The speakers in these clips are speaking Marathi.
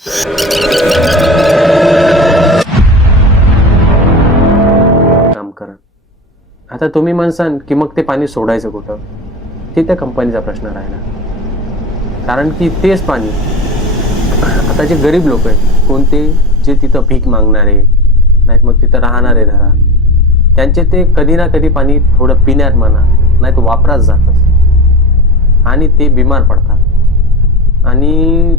काम करा. आता तुम्ही म्हणसान की मग ते पाणी सोडायचं कुठं, ते त्या कंपनीचा प्रश्न राहिला. कारण की तेच पाणी आता जे गरीब लोक आहेत कोणते, जे तिथं भीक मागणारे नाहीत, मग तिथं राहणारे धरा, त्यांचे ते कधी ना कधी पाणी थोडं पिण्यात म्हणा नाही तर वापरात जातच आणि ते बिमार पडतात. आणि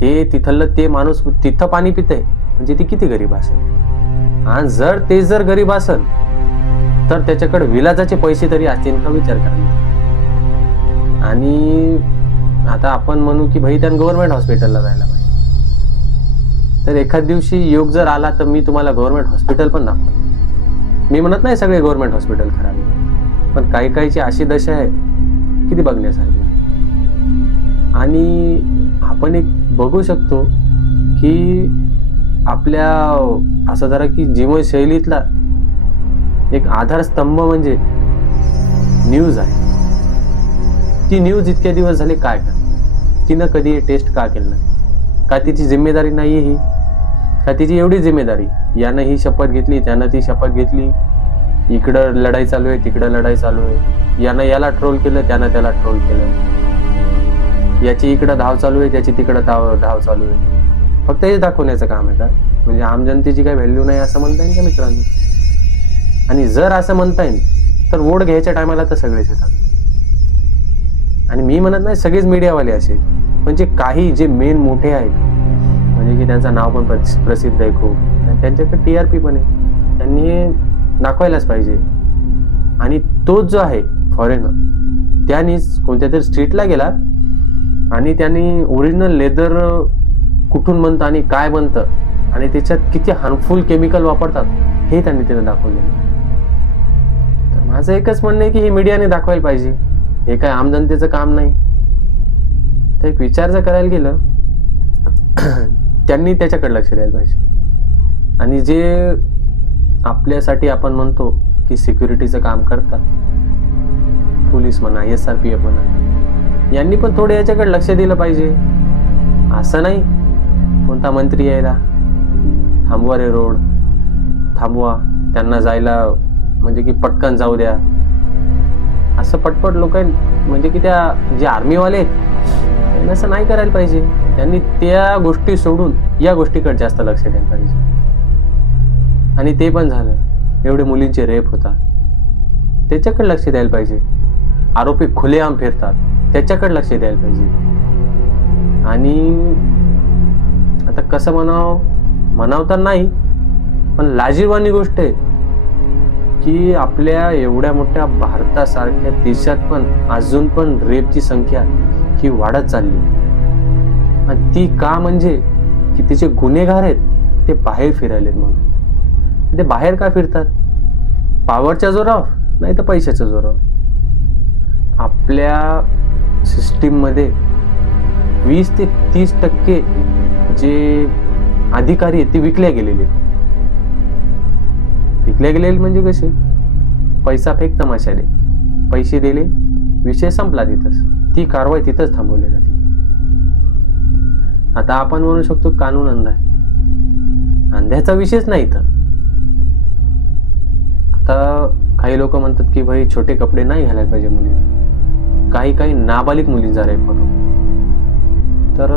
ते तिथलं ते माणूस तिथं पाणी पितंय म्हणजे ती किती गरीब असेल. आणि जर ते जर गरीब असेल तर त्याच्याकडे विलाजाचे पैसे तरी असतील का, विचार करा. आणि आता आपण म्हणू की भाई त्यानं गव्हर्नमेंट हॉस्पिटलला जायला पाहिजे, तर एखाद दिवशी योग जर आला तर मी तुम्हाला गव्हर्नमेंट हॉस्पिटल पण दाखवतो. मी म्हणत नाही सगळे गव्हर्नमेंट हॉस्पिटल खराब आहे, पण काही काहीची अशी दशा आहे किती बघण्यासारखी. आणि आपण एक बघू शकतो की आपल्या असं जरा की जीवनशैलीतला एक आधारस्तंभ म्हणजे न्यूज आहे. ती न्यूज इतक्या दिवस झाले काय का, तिनं कधी टेस्ट का केलं नाही का, तिची जिम्मेदारी नाही ही का, तिची एवढी जिम्मेदारी, यानं ही शपथ घेतली त्यानं ती शपथ घेतली, इकडं लढाई चालू आहे तिकडं लढाई चालू आहे, यानं याला ट्रोल केलं त्यानं त्याला ट्रोल केलं, याची इकडं धाव चालू आहे त्याची तिकडं धाव चालू आहे. फक्त हेच दाखवण्याचं काम आहे का, म्हणजे आम जनतेची काही व्हॅल्यू नाही असं म्हणता येईल का मित्रांनो. आणि जर असं म्हणता येईल तर वोट घ्यायच्या टायमाला तर सगळेच येतात. आणि मी म्हणत नाही सगळेच मीडियावाले असे, म्हणजे काही जे मेन मोठे आहेत म्हणजे की त्यांचं नाव पण प्रसिद्ध आहे खूप, त्यांच्याकडे TRP पण आहे, त्यांनी हे दाखवायलाच पाहिजे. आणि तोच जो आहे फॉरेनर, त्यानेच कोणत्या तरी स्ट्रीटला गेला आणि त्यांनी ओरिजिनल लेदर कुठून बनतं आणि काय बनतं आणि त्याच्यात किती हार्मफुल केमिकल वापरतात हे त्यांनी तिथे दाखवले. तर माझं एकच म्हणणं आहे की हे मीडियाने दाखवायला पाहिजे, हे काय आम जनतेचं काम नाही. तर एक विचार जर करायला गेलं त्यांनी त्याच्याकडे लक्ष द्यायला पाहिजे. आणि जे आपल्यासाठी आपण म्हणतो की सिक्युरिटीचं काम करतात, पोलीस म्हणा SRPF म्हणा, यांनी पण थोडे याच्याकडे लक्ष दिलं पाहिजे. असं नाही कोणता मंत्री यायला थांबवा रे रोड, थांबवा त्यांना जायला म्हणजे की पटकन जाऊ द्या, असं पटपट लोक म्हणजे की त्या जे आर्मीवाले त्यांना असं नाही करायला पाहिजे. त्यांनी त्या गोष्टी सोडून या गोष्टीकडे जास्त लक्ष द्यायला पाहिजे. आणि ते पण झालं, एवढे मुलींचे रेप होतात त्याच्याकडे लक्ष द्यायला पाहिजे. आरोपी खुलेआम फिरतात त्याच्याकडे लक्ष द्यायला पाहिजे. आणि आता कसं म्हणावं तर नाही, पण लाजिरवाणी गोष्ट आहे की आपल्या एवढ्या मोठ्या भारतासारख्या देशात पण अजून पण रेपची संख्या ही वाढत चालली. आणि ती का, म्हणजे की तिचे गुन्हेगार आहेत ते बाहेर फिरायलेत म्हणून. ते बाहेर का फिरतात, पॉवरच्या जोरावर नाही तर पैशाच्या जोरावर. आपल्या सिस्टीम मध्ये 20 ते 30% जे अधिकारी आहेत ते विकले गेलेले म्हणजे कसे, पैसा फेक तमाशाने, पैसे दिले विषय संपला, तिथंच ती कारवाई तिथंच थांबवली जाते. आता आपण म्हणू शकतो कानून अंधा आहे, अंध्याचा विषयच नाही इथं. आता काही लोक म्हणतात की भाई छोटे कपडे नाही घालायला पाहिजे मुली, काही नाबालिक मुलींचा रेप होतो, तर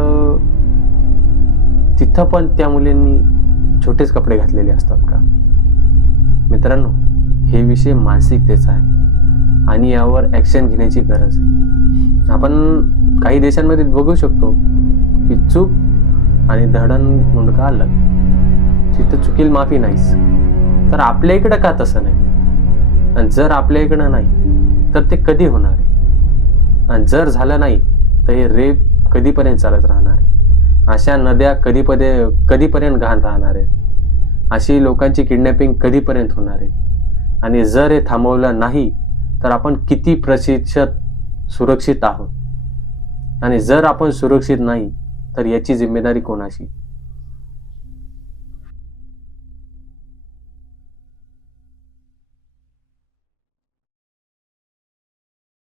तिथं पण त्या मुलींनी छोटेच कपडे घातलेले असतात का. मित्रांनो, हे विषय मानसिकतेचा आहे आणि यावर ऍक्शन घेण्याची गरज आहे. आपण काही देशांमध्ये बघू शकतो की चूक आणि धडण मुंडका अलग, तिथं चुकील माफी नाहीच. तर आपल्या इकडं का तसं नाही, आणि जर आपल्या इकडं नाही तर ते कधी होणार आहे, आणि जर झालं नाही तर हे रेप कधीपर्यंत चालत राहणार आहे, अशा नद्या कधीपर्यंत घाण राहणार आहे, अशी लोकांची किडनॅपिंग कधीपर्यंत होणार आहे. आणि जर हे थांबवलं नाही तर आपण किती प्रतिशत सुरक्षित आहोत, आणि जर आपण सुरक्षित नाही तर याची जिम्मेदारी कोणाची.